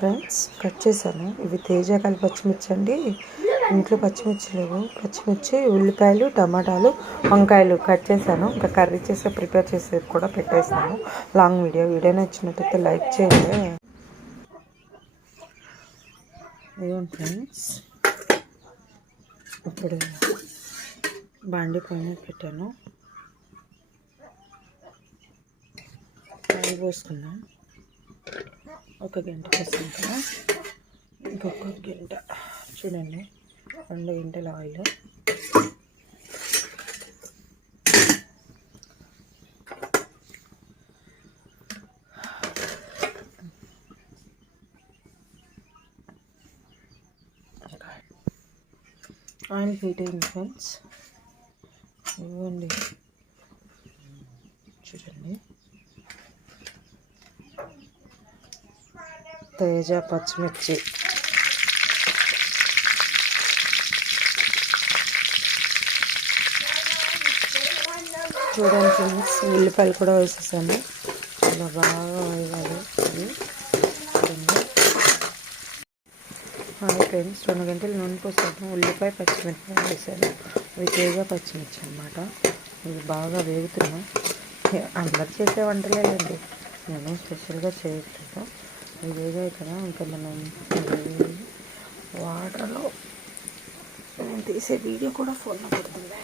Friends cut చేశాను. ఇవి తేజకాయలు పచ్చిమిర్చి అండి. ఇంట్లో పచ్చిమిర్చి లేవు. పచ్చిమిర్చి, ఉల్లిపాయలు, టమాటాలు, వంకాయలు కట్ చేశాను. ఇంకా కర్రీ చేసే ప్రిపేర్ చేసేది కూడా పెట్టేస్తాను. లాంగ్ వీడియో నచ్చినట్టయితే లైక్ చేయండి. ఇదిగోండి ఫ్రెండ్స్, ఇప్పుడు బాండి పైన పెట్టాను. ఆయిల్ పోసుకున్నాం. ఒక గంట కోసం కదా, ఇంకొక గంట చూడండి, 2 గంటల ఆయిల్. ఆయిల్ హీట్ అయింది ఫ్రెండ్స్. ఇవ్వండి చూడండి, తేజ పచ్చిమిర్చి, చూడండి ఫ్రెండ్స్, ఉల్లిపాయలు కూడా వేసేసాను. చాలా బాగా వేయాలి ఇది. ఫ్రెండ్స్ 2 గంటలు నూనె పోసాను. ఉల్లిపాయ పచ్చిమిర్చి వేసాను. అవి తేజ పచ్చిమిర్చి అన్నమాట. ఇవి బాగా వేగుతున్నాయి. అందరు చేసే వంటలేండి, నేను స్పెషల్గా చేయట్లేదు. ఇవి వేగాయి కదా, ఇంకా మనం వాటర్లో, నేను తీసే వీడియో కూడా ఫోన్లో పడుతుంది.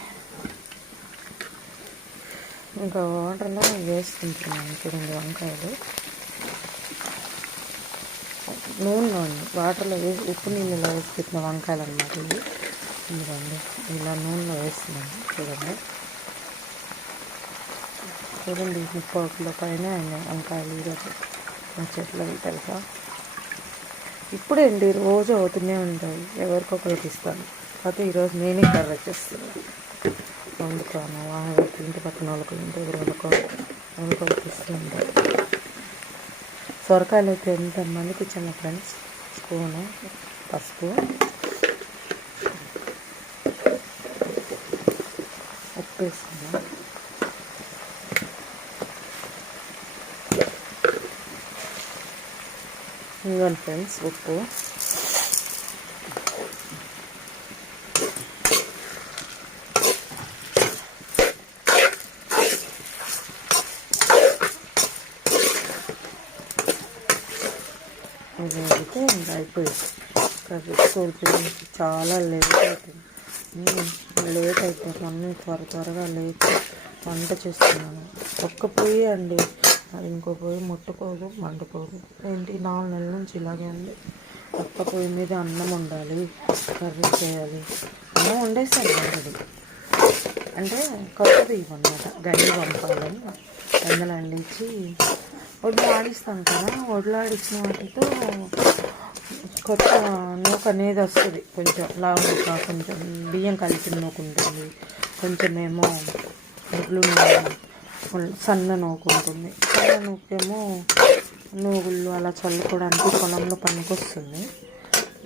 ఇంకా వాటర్లో వేసుకుంటున్నాను. చూడండి, వంకాయలు నూనెలో వాటర్లో వేసి, ఉప్పు నీళ్ళలో వేసి పెట్టిన వంకాయలు అన్నమాట ఇవి. ఎందుకండి ఇలా నూనెలో వేస్తున్నాను. చూడండి 30 కిలో పైన అయినాయి వంకాయలు ఈరోజు మా చెట్లు తెలుసా. ఇప్పుడేంటి రోజు అవుతూనే ఉంటాయి, ఎవరికొకరికి ఇస్తాను. కాకపోతే ఈరోజు నేనే కర్రీ చేస్తున్నాను. వండుతాను, వాళ్ళకి ఇంటి పక్కన వాళ్ళకి ఇంటి ఎవరికొకరికి ఇస్తూ ఉంటాను. సొరకాయలు అయితే ఎంతమందికి ఇచ్చాను ఫ్రెండ్స్. స్పూను పసుపు, ఉప్పు వేస్తున్నాను. ఇవ్వండి ఫ్రెండ్స్ ఉప్పు. ఇది అయితే ఇంకా అయిపోయింది. కర్రీ స్కూల్ పిల్లలకి చాలా లేట్ అవుతుంది. అన్నీ త్వరగా లేచి వంట చేస్తున్నాను. ఒక్క పొయ్యి అండి, అది ఇంకో పొయ్యి ముట్టుకోదు, మండుకోదు. ఏంటి 4 నెలల నుంచి ఇలాగే ఉంది. ఒక్క పొయ్యి మీద అన్నం వండాలి, కర్రీ చేయాలి. అన్నం వండేసాను ఆల్రెడీ. అంటే కొత్త బియ్యం అన్నమాట, గంజి పంపాలని గంజలు అండించి వడ్లు ఆడిస్తాను కదా. వడ్లు ఆడించిన వాటితో కొత్త నూక అనేది వస్తుంది. కొంచెం లావుగా, కొంచెం బియ్యం కలిపిన నూక ఉంటుంది, కొంచెం ఏమో వడ్లు సన్న నూక ఉంటుంది. సన్న నూకేమో నూగుళ్ళు అలా చల్లుకోవడానికి పొలంలో పనికొస్తుంది.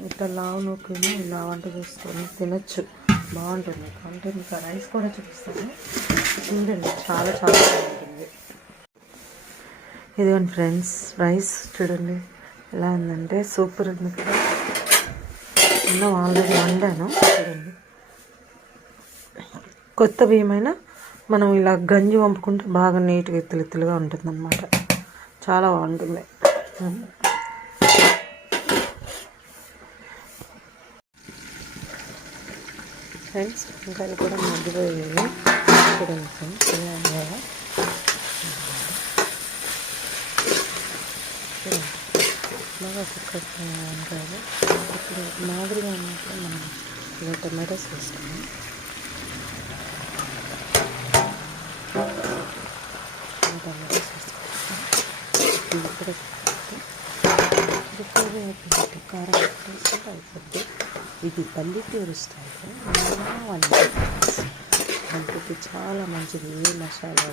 ఇట్లా లావు నూకేమో ఇలా వంట చేసుకొని తినచ్చు, బాగుంటుంది. అంటే మీకు రైస్ కూడా చూపిస్తాను చూడండి, చాలా బాగుంటుంది. ఇదిగోండి ఫ్రెండ్స్, రైస్ చూడండి ఎలా ఉందంటే సూపర్ ఉంది కదా. అన్నం ఆల్రెడీ వండాను చూడండి. కొత్త బియ్యమైనా మనం ఇలా గంజి వంపుకుంటే బాగా నీట్గా ఎత్తులుగా ఉంటుంది అన్నమాట. చాలా బాగుంటుంది. ఫ్రెండ్స్ వంకాయలు కూడా మధ్యలో చూడండి ఫ్రెండ్స్ ఎలా ఉన్నాయో. బాగా కుక్కర్ వంకాయలు ఇప్పుడు మాదిరిగా ఉన్నప్పుడు మనం ఇలా టమాటోస్ వేసుకున్నాం. టమాటోస్ వేసుకుంటాం. ఇది కూడా అయిపోయింది. కారం వేసుకుంటే అయిపోద్ది. ఇది పల్లెటూరు స్టైల్. వంటకి చాలా మంచిది. ఏ మసాలా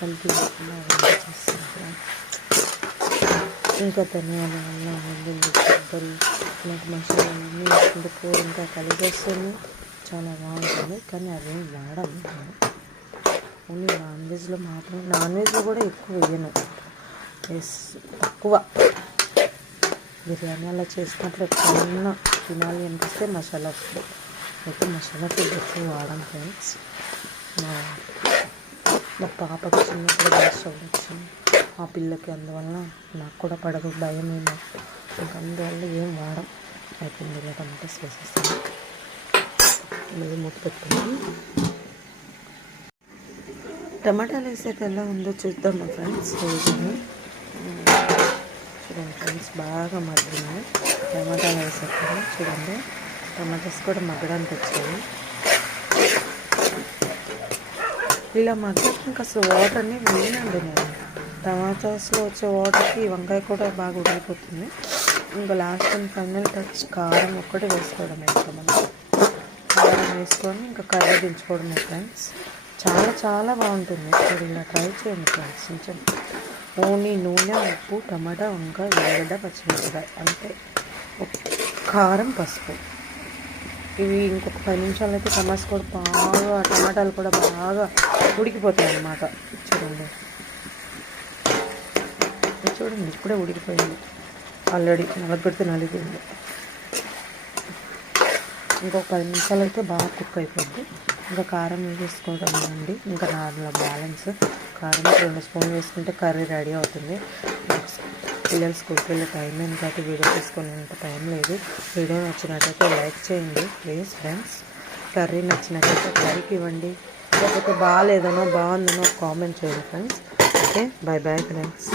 కలిపి లేకుండా వంట చేస్తుంటాం. ఇంకా ధనియాల వల్ల వెల్లుల్లి, కొబ్బరి ఇలాంటి మసాలాలన్నీ వేసుకుంటే కూర ఇంకా కలిపేస్తుంది, చాలా బాగుంటుంది. కానీ అవేం వాడము, ఓన్లీ నాన్ వెజ్లో మాత్రం. నాన్ వెజ్లో కూడా ఎక్కువ వేయను, తక్కువ. బిర్యానీ అలా చేసినప్పుడు ఎప్పుడన్నా తినాలి అనిపిస్తే మసాలా ఫుడ్. అయితే మసాలా ఫుడ్ ఎక్కువ వాడడం ఫ్రెండ్స్. మా పాపకి చిన్నప్పుడు గ్యాస్ ట్రబుల్ వచ్చింది, ఆ పిల్లకి, అందువల్ల నాకు కూడా పడదు, భయం ఏమో, ఇంకా అందువల్ల ఏం వాడం. అయిపోయింది, ఇలా టమాటాస్ వేసేస్తాను. ఇది మూత పెట్టుకుని టమాటాలు వేసాక ఎలా ఉందో చూద్దామా ఫ్రెండ్స్. చూడండి ఫ్రెండ్స్, బాగా మగ్గినాయి టమాటాలు వేసాక. చూడండి టమాటాస్ కూడా మగ్గడానికి వచ్చాయి. ఇలా మగ్గాక ఇంకా అసలు వాటర్ని వేయనండి నేను. టమాటాస్లో వచ్చే వాటర్కి వంకాయ కూడా బాగా ఉడికిపోతుంది. ఇంకా లాస్ట్ అండ్ ఫైనల్ టచ్ కారం ఒక్కటి వేసుకోవడం. ఇంకా మనం కారం వేసుకొని ఇంకా కర్రీ దించుకోవడమే ఫ్రెండ్స్. చాలా చాలా బాగుంటుంది. ఇప్పుడు ఇలా ట్రై చేయండి ఫ్రెండ్స్. కొంచెం ఓన్లీ నూనె, ఉప్పు, టమాటా, వంకాయ, ఉల్లిగడ్డ, పచ్చిమిరపకాయ అంతే, కారం, పసుపు. ఇవి ఇంకొక 10 నిమిషాలు అయితే టమాటాలు కూడా బాగా ఉడికిపోతాయి అన్నమాట. చూడండి ఇప్పుడే ఉడికిపోయింది. ఆల్రెడీ నలిగిపోయింది. ఇంకొక 10 నిమిషాలు అయితే బాగా కుక్ అయిపోద్ది. ఇంకా కారం వేసుకోవడం అండి. ఇంకా నార్మల్ బ్యాలెన్స్ కారం 2 స్పూన్లు వేసుకుంటే కర్రీ రెడీ అవుతుంది. పిల్లలు స్కూల్కి వెళ్ళే టైం అయింది కాబట్టి వీడియో తీసుకునేంత టైం లేదు. వీడియో నచ్చినట్టయితే లైక్ చేయండి ప్లీజ్ ఫ్రెండ్స్. కర్రీ నచ్చినట్టయితే లైక్ ఇవ్వండి. లేకపోతే బాగాలేదనో బాగుందనో కామెంట్ చేయండి ఫ్రెండ్స్. Okay, bye friends.